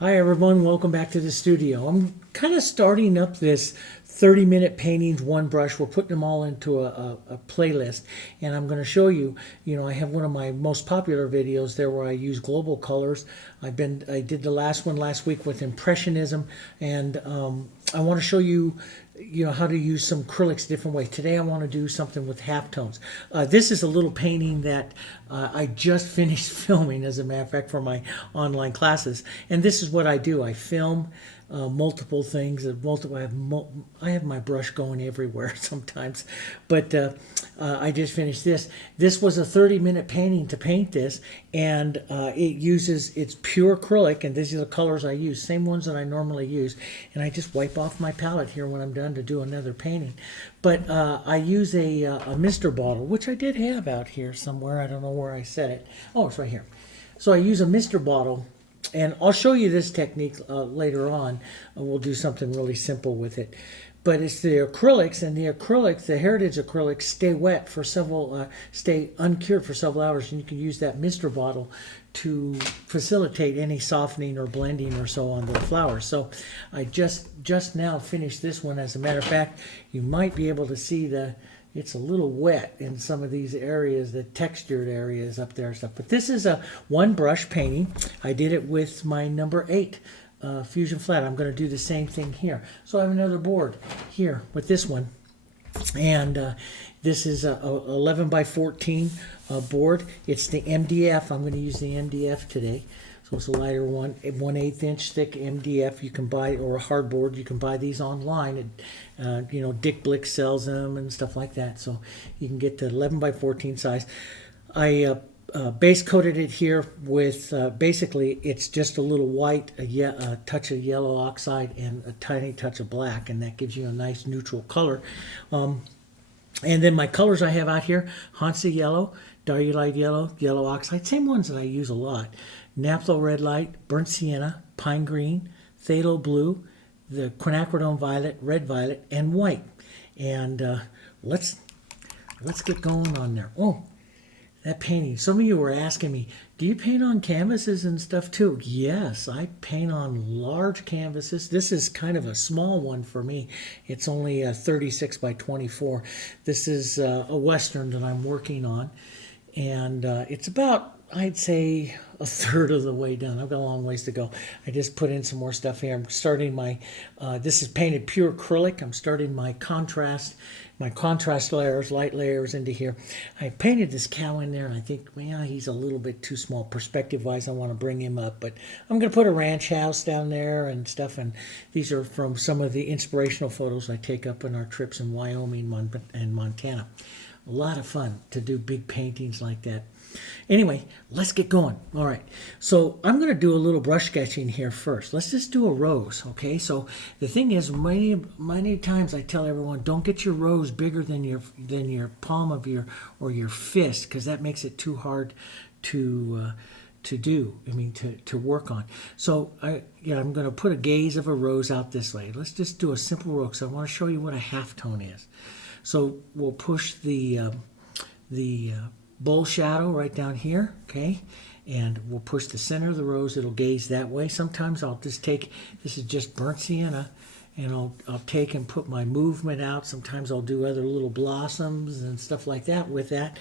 Hi everyone, welcome back to the studio. I'm kind of starting up this 30-minute paintings, one brush. We're putting them all into a playlist, and I'm going to show you, I have one of my most popular videos there where I use global colors. I did the last one last week with Impressionism, and I want to show you, how to use some acrylics different ways. Today I want to do something with halftones. This is a little painting that I just finished filming, as a matter of fact, for my online classes. And this is what I do. I film multiple things. I have my brush going everywhere sometimes. But I just finished this. This was a 30-minute painting to paint this, and it's pure acrylic, and these are the colors I use, same ones that I normally use. And I just wipe off my palette here when I'm done to do another painting. But I use a mister bottle, which I did have out here somewhere. I don't know where I set it. Oh, it's right here. So I use a mister bottle, and I'll show you this technique later on. We'll do something really simple with it. But it's the acrylics, and the heritage acrylics stay uncured for several hours, and you can use that mister bottle to facilitate any softening or blending or so on the flowers. So I just now finished this one. As a matter of fact, you might be able to see it's a little wet in some of these areas, the textured areas up there and stuff. But this is a one brush painting. I did it with my number 8 Fusion Flat. I'm going to do the same thing here. So I have another board here with this one. And this is a 11 by 14 board. It's the MDF. I'm going to use the MDF today. So it's a lighter 1/8 inch thick MDF you can buy, or a hardboard. You can buy these online. Dick Blick sells them and stuff like that. So you can get the 11 by 14 size. I base coated it here with basically it's just a little white, a touch of yellow oxide, and a tiny touch of black, and that gives you a nice neutral color. And then my colors I have out here: Hansa yellow, diarylite yellow, yellow oxide, same ones that I use a lot. Naphtha red light, burnt sienna, pine green, phthalo blue, the quinacridone violet, red violet, and white. And let's get going on there. Oh, that painting. Some of you were asking me, do you paint on canvases and stuff too? Yes, I paint on large canvases. This is kind of a small one for me. It's only a 36 by 24. This is a Western that I'm working on. And it's about, I'd say, a third of the way done. I've got a long ways to go. I just put in some more stuff here. I'm starting this is painted pure acrylic. I'm starting my contrast layers, light layers into here. I painted this cow in there, and I think, well, he's a little bit too small. Perspective-wise, I want to bring him up. But I'm going to put a ranch house down there and stuff, and these are from some of the inspirational photos I take up on our trips in Wyoming and Montana. A lot of fun to do big paintings like that. Anyway, let's get going. All right, so I'm going to do a little brush sketching here first. Let's just do a rose, okay? So the thing is, many times I tell everyone, don't get your rose bigger than your palm of your fist, because that makes it too hard to do. I mean, to work on. So I'm going to put a gaze of a rose out this way. Let's just do a simple rose. I want to show you what a halftone is. So we'll push the bowl shadow right down here, okay? And we'll push the center of the rose. It'll gaze that way. Sometimes I'll just take, this is just burnt sienna, and I'll take and put my movement out. Sometimes I'll do other little blossoms and stuff like that with that.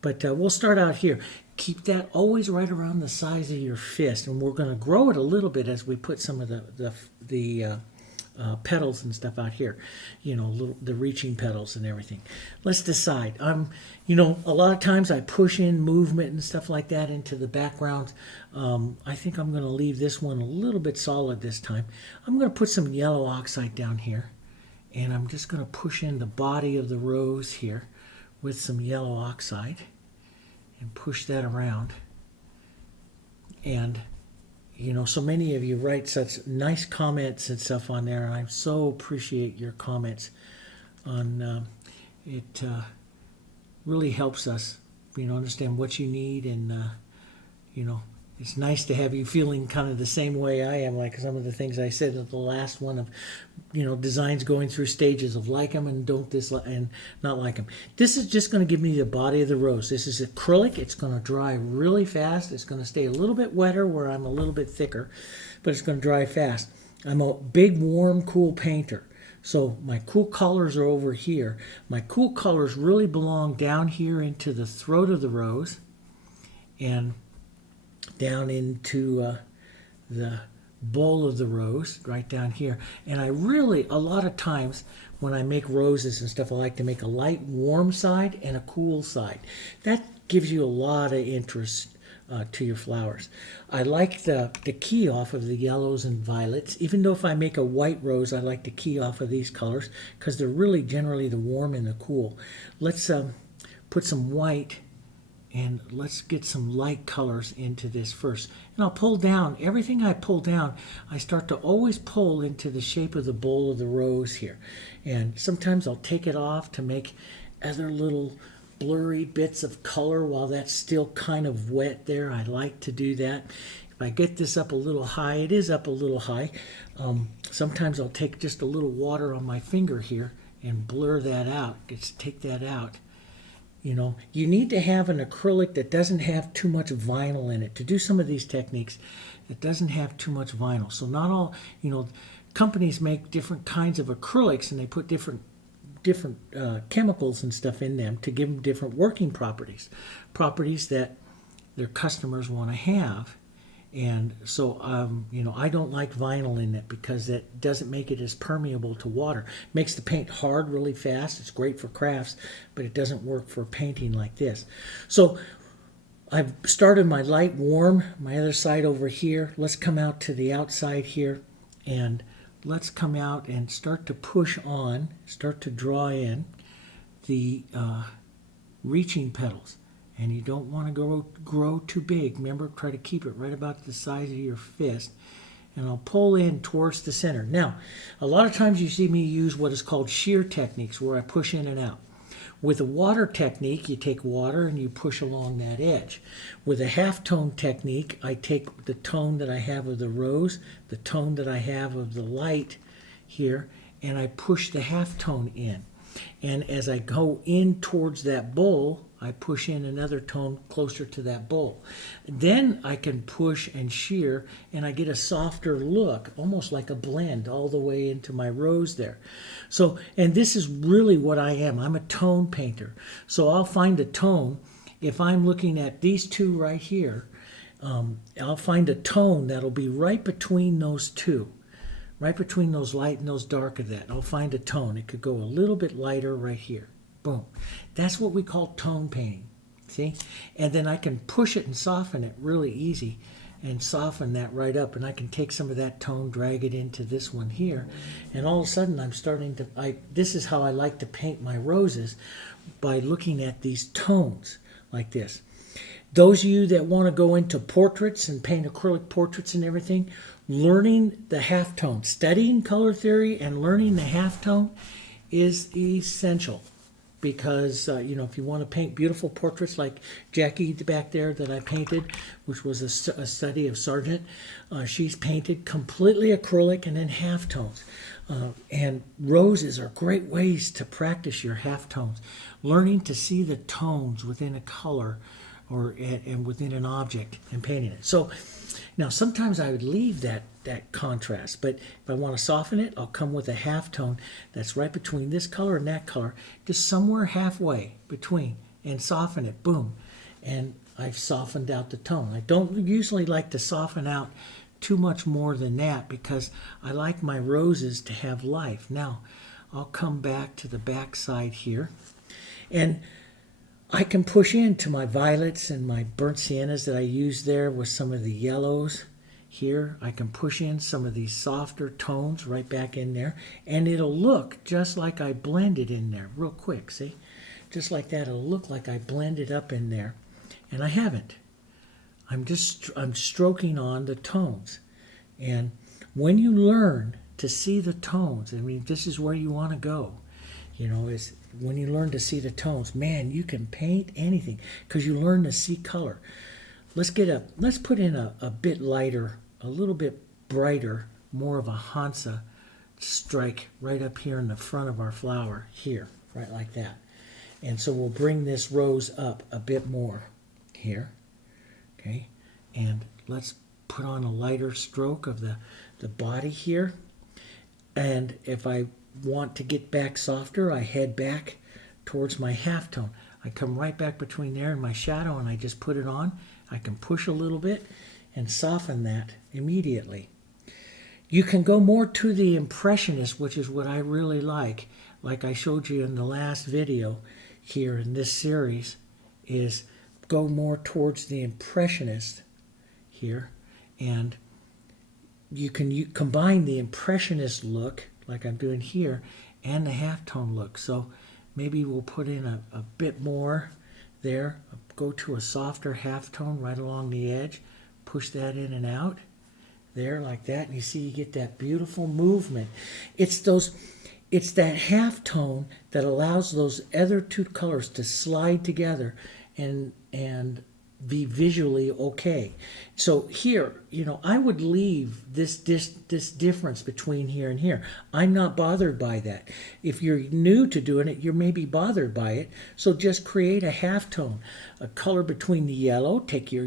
But we'll start out here. Keep that always right around the size of your fist, and we're going to grow it a little bit as we put some of the petals and stuff out here, the reaching petals and everything. Let's decide. A lot of times I push in movement and stuff like that into the background. I think I'm going to leave this one a little bit solid this time. I'm going to put some yellow oxide down here, and I'm just going to push in the body of the rose here with some yellow oxide and push that around. And so many of you write such nice comments and stuff on there. I so appreciate your comments on it. Really helps us, understand what you need, and it's nice to have you feeling kind of the same way I am, like some of the things I said at the last one of, designs going through stages of like them and don't dislike and not like them. This is just going to give me the body of the rose. This is acrylic. It's going to dry really fast. It's going to stay a little bit wetter where I'm a little bit thicker, but it's going to dry fast. I'm a big, warm, cool painter. So my cool colors are over here. My cool colors really belong down here into the throat of the rose and down into the bowl of the rose right down here. And I really, a lot of times when I make roses and stuff, I like to make a light warm side and a cool side. That gives you a lot of interest to your flowers. I like the key off of the yellows and violets. Even though if I make a white rose, I like to key off of these colors because they're really generally the warm and the cool. Let's put some white and let's get some light colors into this first. And I'll pull down. Everything I pull down, I start to always pull into the shape of the bowl of the rose here. And sometimes I'll take it off to make other little blurry bits of color while that's still kind of wet there. I like to do that. If I get this up a little high, it is up a little high. Sometimes I'll take just a little water on my finger here and blur that out. Just take that out. You need to have an acrylic that doesn't have too much vinyl in it to do some of these techniques. It doesn't have too much vinyl. So not all, companies make different kinds of acrylics and they put different chemicals and stuff in them to give them different working properties that their customers want to have. And so, I don't like vinyl in it because it doesn't make it as permeable to water. It makes the paint hard really fast. It's great for crafts, but it doesn't work for painting like this. So I've started my light warm, my other side over here. Let's come out to the outside here and let's come out and start to push on, start to draw in the reaching petals. And you don't want to grow too big. Remember, try to keep it right about the size of your fist. And I'll pull in towards the center. Now, a lot of times you see me use what is called shear techniques, where I push in and out. With a water technique, you take water and you push along that edge. With a halftone technique, I take the tone that I have of the rose, the tone that I have of the light here, and I push the halftone in. And as I go in towards that bowl, I push in another tone closer to that bowl. Then I can push and shear, and I get a softer look, almost like a blend all the way into my rose there. So, and this is really what I am. I'm a tone painter. So I'll find a tone. If I'm looking at these two right here, I'll find a tone that'll be right between those two. Right between those light and those dark of that. I'll find a tone. It could go a little bit lighter right here. Boom. That's what we call tone painting. See? And then I can push it and soften it really easy and soften that right up. And I can take some of that tone, drag it into this one here. And all of a sudden I'm starting to, this is how I like to paint my roses, by looking at these tones like this. Those of you that want to go into portraits and paint acrylic portraits and everything, learning the halftone, studying color theory and learning the halftone is essential. Because, if you want to paint beautiful portraits like Jackie back there that I painted, which was a study of Sargent, she's painted completely acrylic and then halftones. And roses are great ways to practice your halftones. Learning to see the tones within a color and within an object and painting it. So now sometimes I would leave that contrast, but if I want to soften it, I'll come with a halftone that's right between this color and that color, just somewhere halfway between, and soften it, boom, and I've softened out the tone. I don't usually like to soften out too much more than that because I like my roses to have life. Now I'll come back to the back side here, and I can push into my violets and my burnt siennas that I used there with some of the yellows here. I can push in some of these softer tones right back in there, and it'll look just like I blended in there real quick, see? Just like that, it'll look like I blended up in there, and I haven't. I'm stroking on the tones. And when you learn to see the tones, I mean, this is where you want to go, is when you learn to see the tones, man, you can paint anything because you learn to see color. let's put in a bit lighter, a little bit brighter, more of a Hansa strike right up here in the front of our flower here, right like that. And so we'll bring this rose up a bit more here, okay? And let's put on a lighter stroke of the body here. And if I want to get back softer, I head back towards my halftone. I come right back between there and my shadow, and I just put it on. I can push a little bit and soften that immediately. You can go more to the impressionist, which is what I really like I showed you in the last video here in this series, is go more towards the impressionist here. And you can combine the impressionist look, like I'm doing here, and the halftone look. So maybe we'll put in a bit more there, go to a softer halftone right along the edge, push that in and out there like that, and you see you get that beautiful movement. It's that halftone that allows those other two colors to slide together and be visually okay. So here, I would leave this difference between here and here. I'm not bothered by that. If you're new to doing it, you're maybe bothered by it. So just create a halftone, a color between the yellow. Take your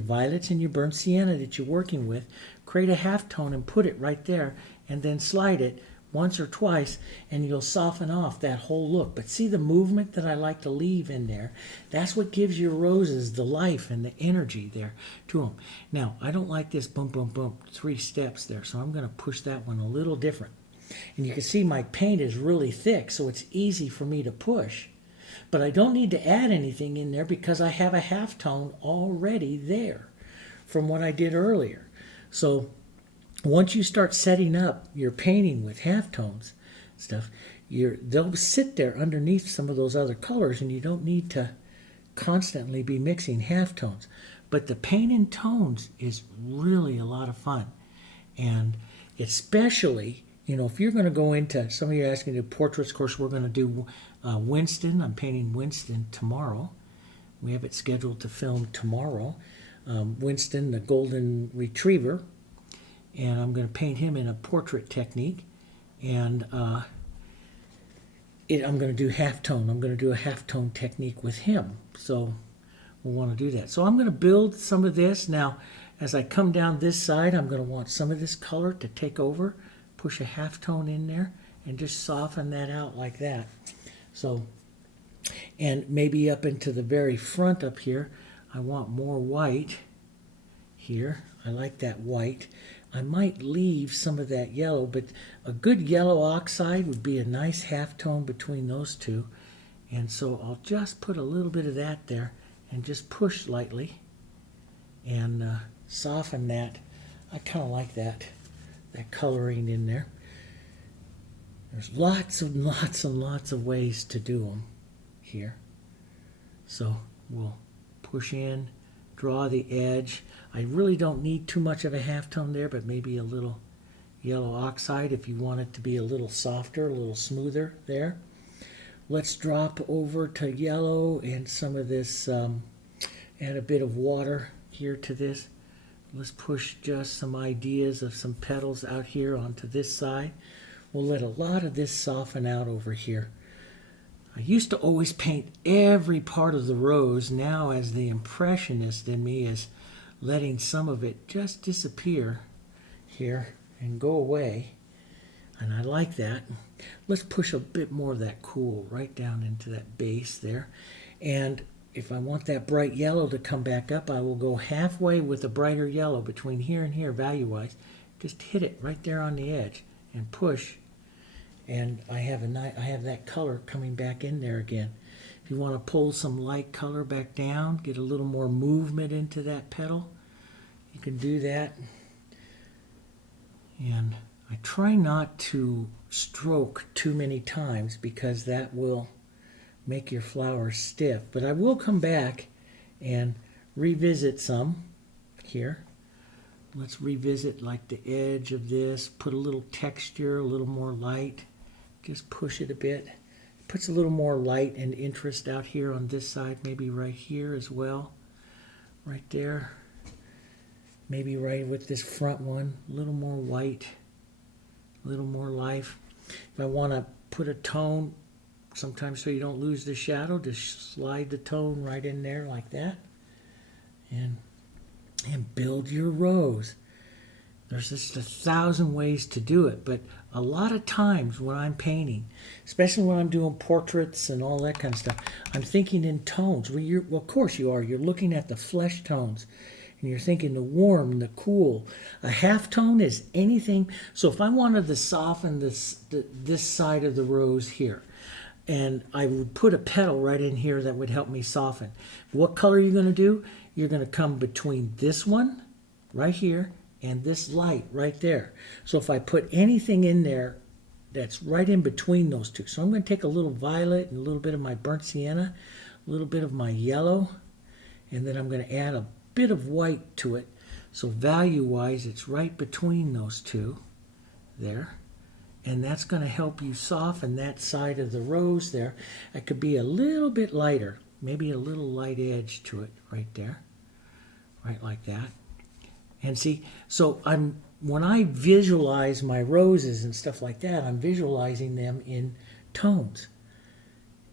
violets and your burnt sienna that you're working with, create a halftone and put it right there, and then slide it once or twice, and you'll soften off that whole look. But see the movement that I like to leave in there? That's what gives your roses the life and the energy there to them. Now, I don't like this boom, boom, boom, 3 steps there, so I'm going to push that one a little different. And you can see my paint is really thick, so it's easy for me to push. But I don't need to add anything in there because I have a halftone already there from what I did earlier. So once you start setting up your painting with halftones stuff, they'll sit there underneath some of those other colors, and you don't need to constantly be mixing halftones. But the paint in tones is really a lot of fun. And especially, if you're going to go into, some of you are asking to do portraits. Of course, we're going to do Winston. I'm painting Winston tomorrow. We have it scheduled to film tomorrow. Winston, the golden retriever. And I'm going to paint him in a portrait technique. And I'm going to do halftone. I'm going to do a halftone technique with him. So we'll want to do that. So I'm going to build some of this. Now, as I come down this side, I'm going to want some of this color to take over. Push a halftone in there and just soften that out like that. So, and maybe up into the very front up here, I want more white here. I like that white. I might leave some of that yellow, but a good yellow oxide would be a nice halftone between those two. And so I'll just put a little bit of that there and just push lightly and soften that. I kind of like that coloring in there. There's lots and lots of ways to do them here. So we'll push in, draw the edge. I really don't need too much of a halftone there, but maybe a little yellow oxide if you want it to be a little softer, a little smoother there. Let's drop over to yellow and some of this, add a bit of water here to this. Let's push just some ideas of some petals out here onto this side. We'll let a lot of this soften out over here. I used to always paint every part of the rose. Now, as the impressionist in me is letting some of it just disappear here and go away. And I like that. Let's push a bit more of that cool right down into that base there. And if I want that bright yellow to come back up, I will go halfway with a brighter yellow between here and here value-wise. Just hit it right there on the edge and push. And I have that color coming back in there again. If you want to pull some light color back down, get a little more movement into that petal, you can do that. And I try not to stroke too many times because that will make your flower stiff. But I will come back and revisit some here. Let's revisit like the edge of this, put a little texture, a little more light. Just push it a bit. Puts a little more light and interest out here on this side, maybe right here as well. right there. Maybe right with this front one, a little more white, a little more life. If I want to put a tone, sometimes so you don't lose the shadow, just slide the tone right in there like that. And build your rose. There's just 1,000 ways to do it, but a lot of times when I'm painting, especially when I'm doing portraits and all that kind of stuff, I'm thinking in tones. Well, of course you are. You're looking at the flesh tones, and you're thinking the warm and the cool. A halftone is anything. So if I wanted to soften this side of the rose here, and I would put a petal right in here that would help me soften. What color are you going to do? You're going to come between this one right here and this light right there. So if I put anything in there that's right in between those two. So I'm going to take a little violet and a little bit of my burnt sienna, a little bit of my yellow, and then I'm going to add a bit of white to it. So value-wise, it's right between those two there. And that's going to help you soften that side of the rose there. It could be a little bit lighter, maybe a little light edge to it right there, right like that. And see, so when I visualize my roses and stuff like that, I'm visualizing them in tones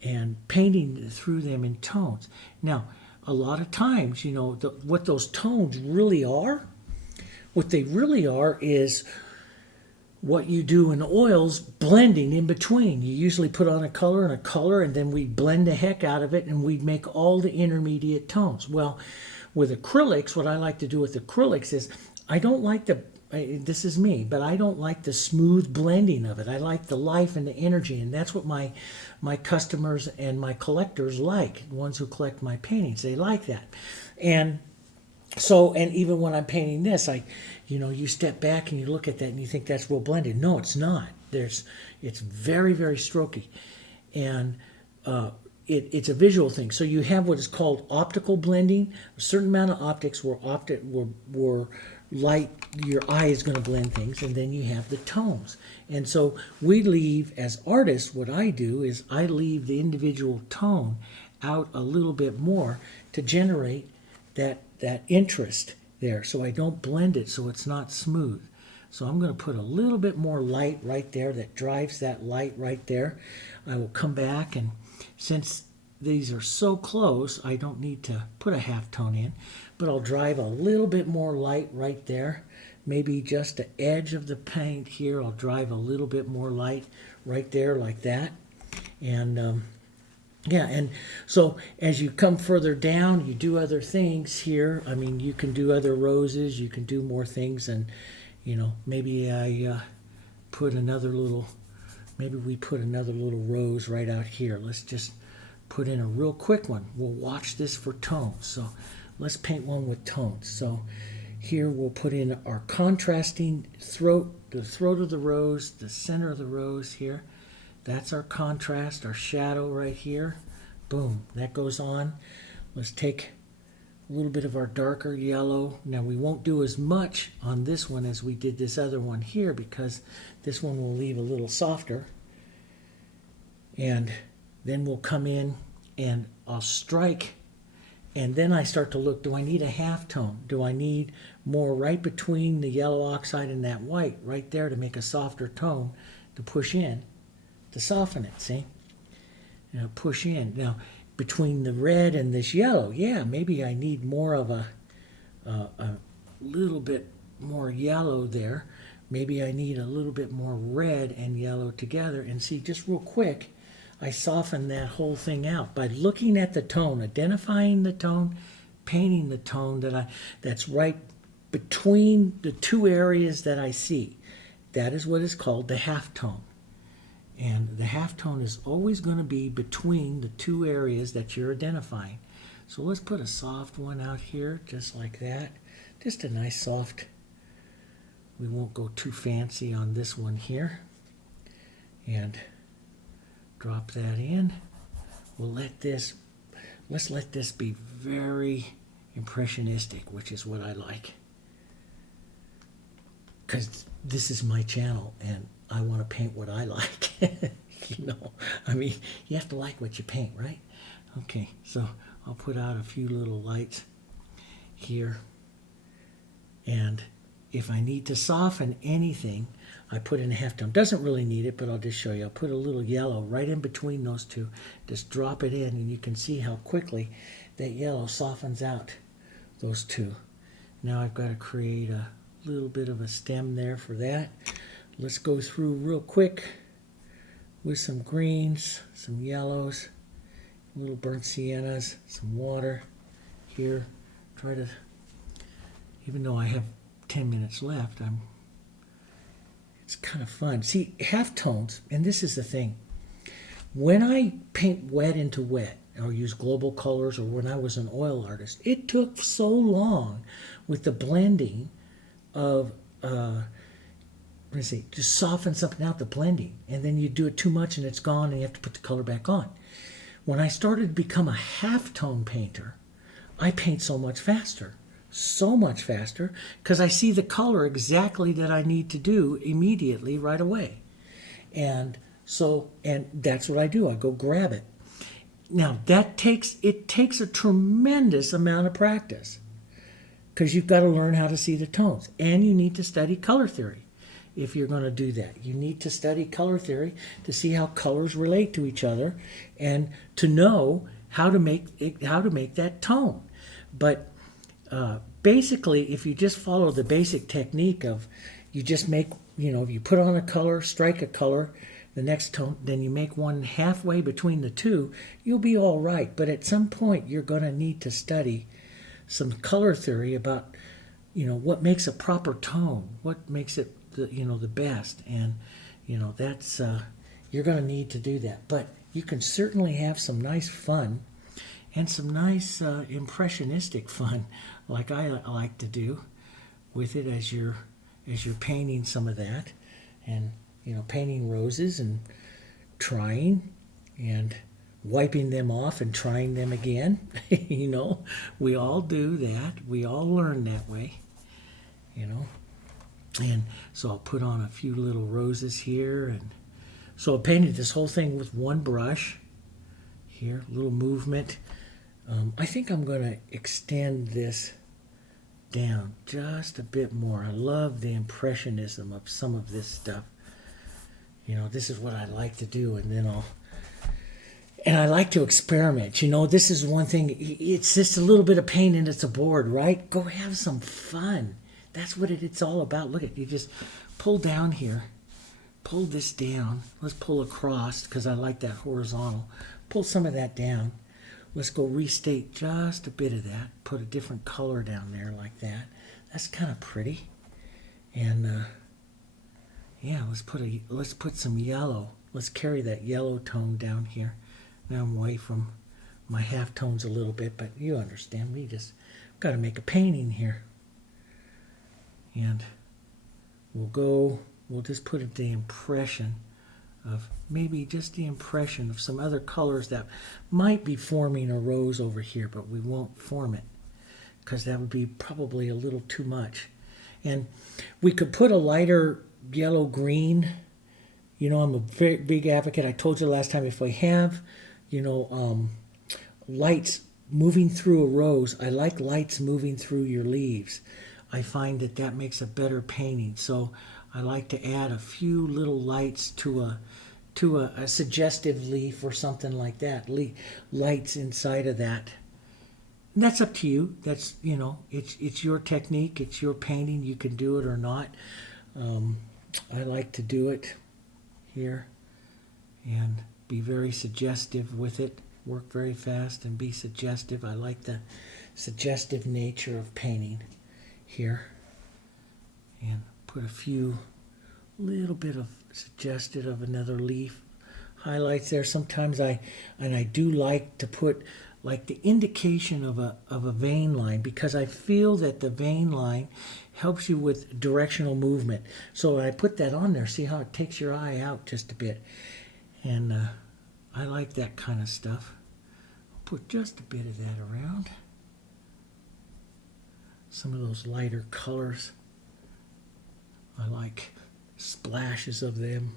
and painting through them in tones. Now, a lot of times, you know, what those tones really are, what they really are is what you do in oils, blending in between. You usually put on a color and a color, and then we blend the heck out of it, and we make all the intermediate tones. Well, with acrylics, what I like to do with acrylics is I don't like this is me, but I don't like the smooth blending of it. I like the life and the energy, and that's what my customers and my collectors like, the ones who collect my paintings. They like that. And so, and even when I'm painting this, you step back and you look at that and you think that's well blended. No, it's not. It's very, very strokey. And it's a visual thing. So you have what is called optical blending. A certain amount of optics were light, your eye is going to blend things, and then you have the tones. And so we leave, as artists, what I do is I leave the individual tone out a little bit more to generate that interest there. So I don't blend it so it's not smooth. So I'm going to put a little bit more light right there that drives that light right there. I will come back, and since these are so close, I don't need to put a halftone in, but I'll drive a little bit more light right there. Maybe just the edge of the paint here, I'll drive a little bit more light right there like that. And yeah, and so as you come further down, you do other things here. I mean, you can do other roses, you can do more things, and maybe I put another little, maybe we put another little rose right out here. Let's just put in a real quick one. We'll watch this for tones. So let's paint one with tones. So here we'll put in our contrasting throat, the throat of the rose, the center of the rose here. That's our contrast, our shadow right here. Boom, that goes on. Let's take a little bit of our darker yellow. Now we won't do as much on this one as we did this other one here, because this one will leave a little softer. And then we'll come in and I'll strike, and then I start to look, do I need a halftone? Do I need more right between the yellow oxide and that white right there to make a softer tone to push in, to soften it, see? Push in. Now, between the red and this yellow, yeah, maybe I need more of a little bit more yellow there. Maybe I need a little bit more red and yellow together. And see, just real quick, I soften that whole thing out by looking at the tone, identifying the tone, painting the tone that's right between the two areas that I see. That is what is called the halftone. And the halftone is always going to be between the two areas that you're identifying. So let's put a soft one out here, just like that. Just a nice soft. We won't go too fancy on this one here. And drop that in. Let's let this be very impressionistic, which is what I like. Because this is my channel and I want to paint what I like. I mean, you have to like what you paint, right? Okay, so I'll put out a few little lights. here. And if I need to soften anything, I put in a halftone. Doesn't really need it, but I'll just show you. I'll put a little yellow right in between those two. Just drop it in, and you can see how quickly that yellow softens out those two. Now I've got to create a little bit of a stem there for that. Let's go through real quick with some greens, some yellows, little burnt siennas, some water here. Try to, even though I have 10 minutes left, it's kind of fun. See, halftones, and this is the thing, when I paint wet into wet, or use global colors, or when I was an oil artist, it took so long with the blending of, just soften something out, the blending, and then you do it too much and it's gone and you have to put the color back on. When I started to become a halftone painter, I paint so much faster, because I see the color exactly that I need to do immediately right away. And that's what I do. I go grab it. Now it takes a tremendous amount of practice, because you've got to learn how to see the tones, and you need to study color theory. If you're going to do that, you need to study color theory to see how colors relate to each other, and to know how to make that tone. But basically, if you just follow the basic technique of, you just make, if you put on a color, strike a color, the next tone, then you make one halfway between the two, you'll be all right. But at some point, you're going to need to study some color theory about, what makes a proper tone, what makes it the best, and that's you're going to need to do that. But you can certainly have some nice fun, and some nice impressionistic fun, like I like to do with it as you're painting some of that, and painting roses and trying and wiping them off and trying them again. We all do that. We all learn that way. And so I'll put on a few little roses here, and so I painted this whole thing with one brush. Here, little movement. I think I'm going to extend this down just a bit more. I love the impressionism of some of this stuff. This is what I like to do, and I like to experiment. This is one thing. It's just a little bit of pain and it's a board, right? Go have some fun. That's what it's all about. Look at, you just pull down here, pull this down. Let's pull across, because I like that horizontal. Pull some of that down. Let's go restate just a bit of that. Put a different color down there like that. That's kind of pretty. And yeah, let's put some yellow. Let's carry that yellow tone down here. Now I'm away from my halftones a little bit, but you understand. We just got to make a painting here. And we'll just put the impression of, maybe just the impression of some other colors that might be forming a rose over here, but we won't form it, because that would be probably a little too much. And we could put a lighter yellow green. I'm a very big advocate. I told you last time, if we have, lights moving through a rose, I like lights moving through your leaves. I find that makes a better painting. So I like to add a few little lights to a suggestive leaf or something like that. Lights inside of that. And that's up to you. That's, it's your technique. It's your painting. You can do it or not. I like to do it here and be very suggestive with it. Work very fast and be suggestive. I like the suggestive nature of painting here. And put a little bit of suggested of another leaf highlights there. Sometimes I do like to put like the indication of a vein line, because I feel that the vein line helps you with directional movement. So I put that on there. See how it takes your eye out just a bit. And I like that kind of stuff. I'll put just a bit of that around. Some of those lighter colors. I like splashes of them.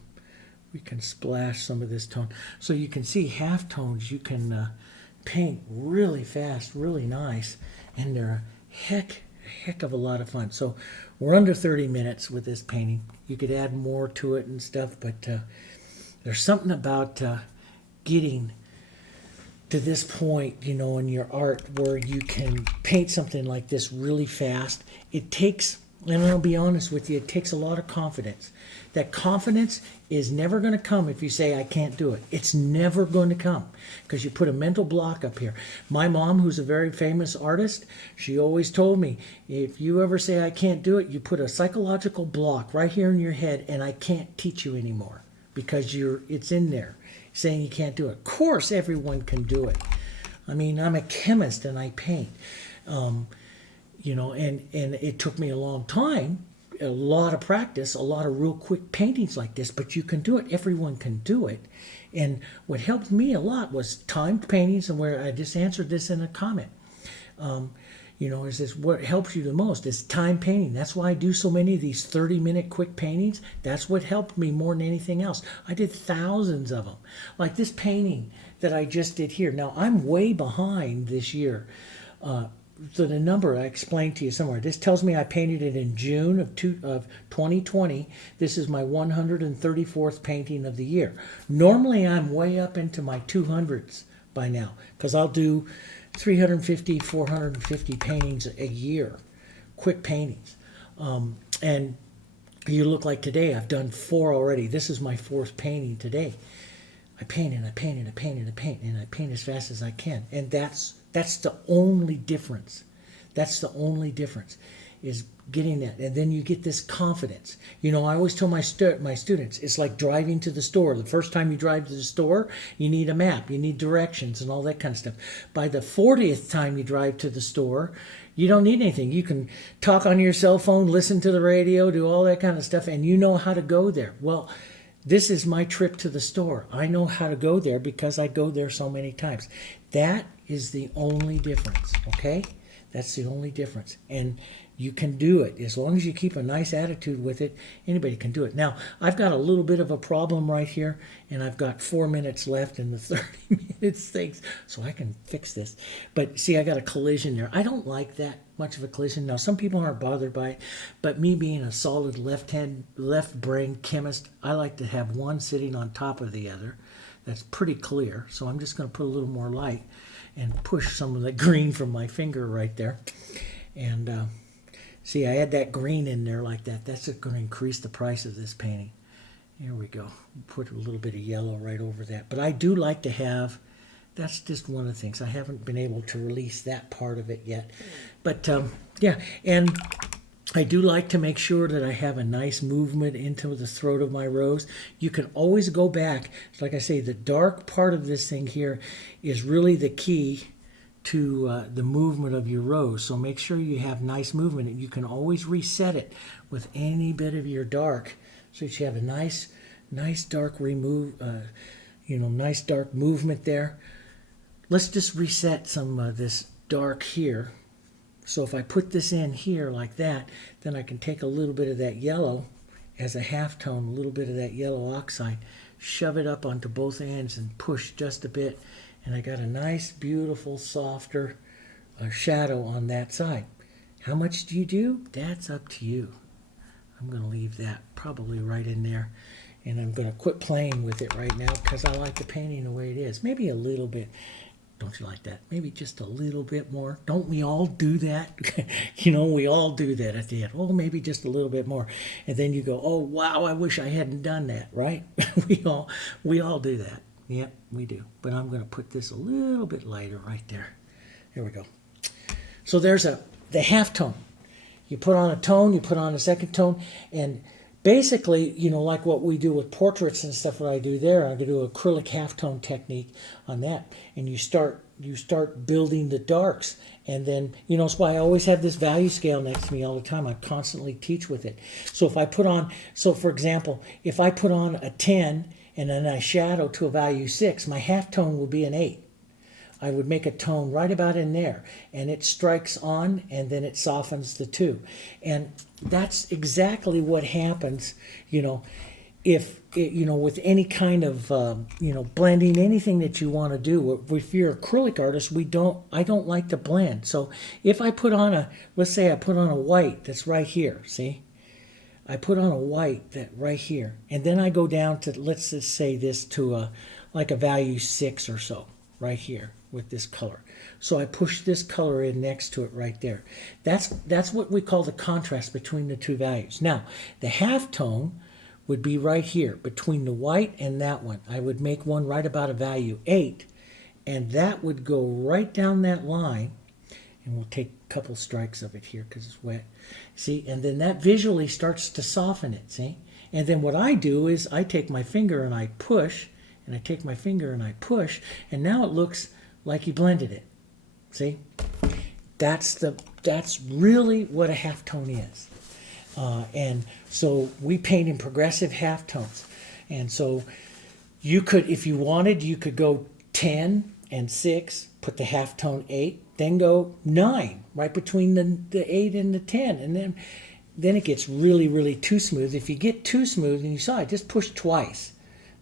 We can splash some of this tone. So you can see halftones you can paint really fast, really nice. And they're heck of a lot of fun. So we're under 30 minutes with this painting. You could add more to it and stuff, but there's something about getting to this point, in your art where you can paint something like this really fast. It takes, and I'll be honest with you, it takes a lot of confidence. That confidence is never going to come if you say, I can't do it. It's never going to come because you put a mental block up here. My mom, who's a very famous artist, she always told me, if you ever say I can't do it, you put a psychological block right here in your head and I can't teach you anymore because it's in there saying you can't do it. Of course, everyone can do it. I mean, I'm a chemist and I paint. And it took me a long time, a lot of practice, a lot of real quick paintings like this, but you can do it. Everyone can do it. And what helped me a lot was timed paintings, and where I just answered this in a comment. Is this what helps you the most is time painting. That's why I do so many of these 30-minute quick paintings. That's what helped me more than anything else. I did thousands of them. Like this painting that I just did here. Now, I'm way behind this year. So the number I explained to you somewhere. This tells me I painted it in June of 2020. This is my 134th painting of the year. Normally, I'm way up into my 200s by now because I'll do 350, 450 paintings a year, quick paintings. And you look like today, I've done 4 already. This is my 4th painting today. I paint and I paint and I paint and I paint and I paint as fast as I can. And that's the only difference. That's the only difference is getting that. And then you get this confidence. I always tell my students, it's like driving to the store. The first time you drive to the store, you need a map, you need directions and all that kind of stuff. By the 40th time you drive to the store, you don't need anything. You can talk on your cell phone, listen to the radio, do all that kind of stuff, and you know how to go there. Well, this is my trip to the store. I know how to go there because I go there so many times. That is the only difference, okay? That's the only difference. And you can do it. As long as you keep a nice attitude with it, anybody can do it. Now, I've got a little bit of a problem right here, and I've got 4 minutes left in the 30 minutes things, so I can fix this. But see, I got a collision there. I don't like that much of a collision. Now, some people aren't bothered by it, but me being a solid left brain chemist, I like to have one sitting on top of the other. That's pretty clear, so I'm just going to put a little more light and push some of the green from my finger right there. And see, I add that green in there like that. That's going to increase the price of this painting. Here we go. Put a little bit of yellow right over that. But I do like to have, that's just one of the things. I haven't been able to release that part of it yet. But yeah, and I do like to make sure that I have a nice movement into the throat of my rose. You can always go back. Like I say, the dark part of this thing here is really the key to the movement of your rose. So make sure you have nice movement, and you can always reset it with any bit of your dark, so that you have a nice dark nice dark movement there. Let's just reset some of this dark here. So if I put this in here like that, then I can take a little bit of that yellow as a halftone, a little bit of that yellow oxide, shove it up onto both ends and push just a bit. And I got a nice, beautiful, softer shadow on that side. How much do you do? That's up to you. I'm going to leave that probably right in there. And I'm going to quit playing with it right now because I like the painting the way it is. Maybe a little bit. Don't you like that? Maybe just a little bit more. Don't we all do that? We all do that at the end. Oh, maybe just a little bit more. And then you go, oh, wow, I wish I hadn't done that, right? we all do that. Yep, we do. But I'm going to put this a little bit lighter right there. There we go. So there's the halftone. You put on a tone, you put on a second tone, and basically, like what we do with portraits and stuff, what I do there, I'm going to do acrylic halftone technique on that. And you start building the darks. And then, that's why I always have this value scale next to me all the time. I constantly teach with it. So if I put on, for example, if I put on a 10 and then I shadow to a value 6, my halftone will be an 8. I would make a tone right about in there, and it strikes on, and then it softens the 2. And that's exactly what happens, you know, with any kind of you know, blending, anything that you want to do, if you're an acrylic artist, I don't like to blend. So if I put on let's say I put on a white that's right here, see, I put on a white that right here, and then I go down to, let's just say this to like a value 6 or so right here with this color. So I push this color in next to it right there. That's what we call the contrast between the two values. Now, the halftone would be right here between the white and that one. I would make one right about a value 8, and that would go right down that line, and we'll take a couple strikes of it here because it's wet. See, and then that visually starts to soften it, see? And then what I do is I take my finger and I push, and I take my finger and I push, and now it looks like you blended it. See? That's really what a halftone is. And so we paint in progressive halftones. And so you could, if you wanted, you could go 10 and 6, put the halftone 8, then go 9, right between the 8 and the 10. And then it gets really, really too smooth. If you get too smooth, and you saw I just pushed twice,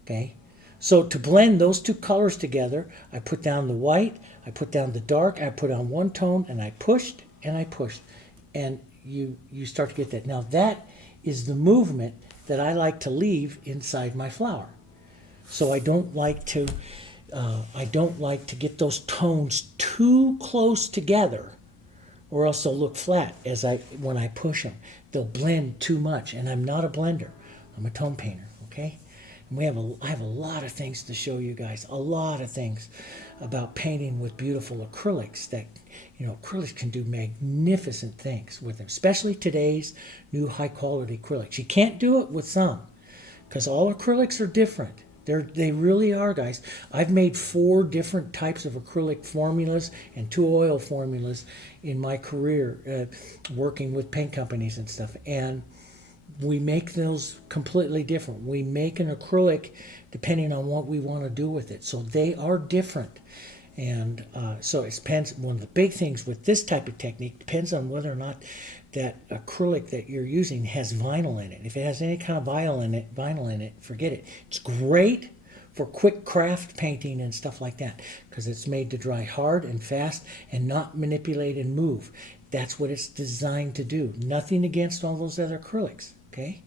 okay? So to blend those two colors together, I put down the white, I put down the dark, I put on one tone, and I pushed, and you start to get that. Now that is the movement that I like to leave inside my flower. So I don't like to get those tones too close together, or else they'll look flat when I push them. They'll blend too much, and I'm not a blender. I'm a tone painter, okay? And I have a lot of things to show you guys, a lot of things about painting with beautiful acrylics that, you know, acrylics can do magnificent things with them, especially today's new high quality acrylics. You can't do it with some, because all acrylics are different. They really are, guys. I've made 4 different types of acrylic formulas and 2 oil formulas in my career working with paint companies and stuff. And we make those completely different. We make an acrylic depending on what we want to do with it. So they are different. And so it depends. One of the big things with this type of technique depends on whether or not that acrylic that you're using has vinyl in it. If it has any kind of vinyl in it, forget it. It's great for quick craft painting and stuff like that, because it's made to dry hard and fast and not manipulate and move. That's what it's designed to do. Nothing against all those other acrylics, okay?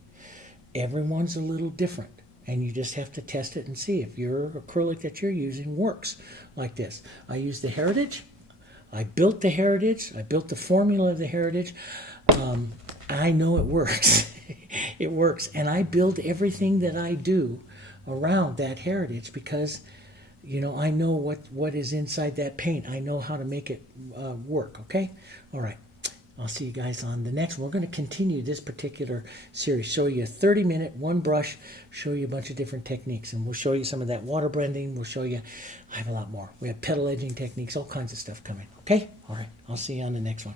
Everyone's a little different, and you just have to test it and see if your acrylic that you're using works like this. I use the Heritage. I built the Heritage. I built the formula of the Heritage. I know it works. It works. And I build everything that I do around that Heritage because, you know, I know what is inside that paint. I know how to make it work, okay? All right. I'll see you guys on the next one. We're going to continue this particular series, show you a 30-minute, one brush, show you a bunch of different techniques. And we'll show you some of that water blending. We'll show you, I have a lot more. We have petal edging techniques, all kinds of stuff coming. Okay? All right. I'll see you on the next one.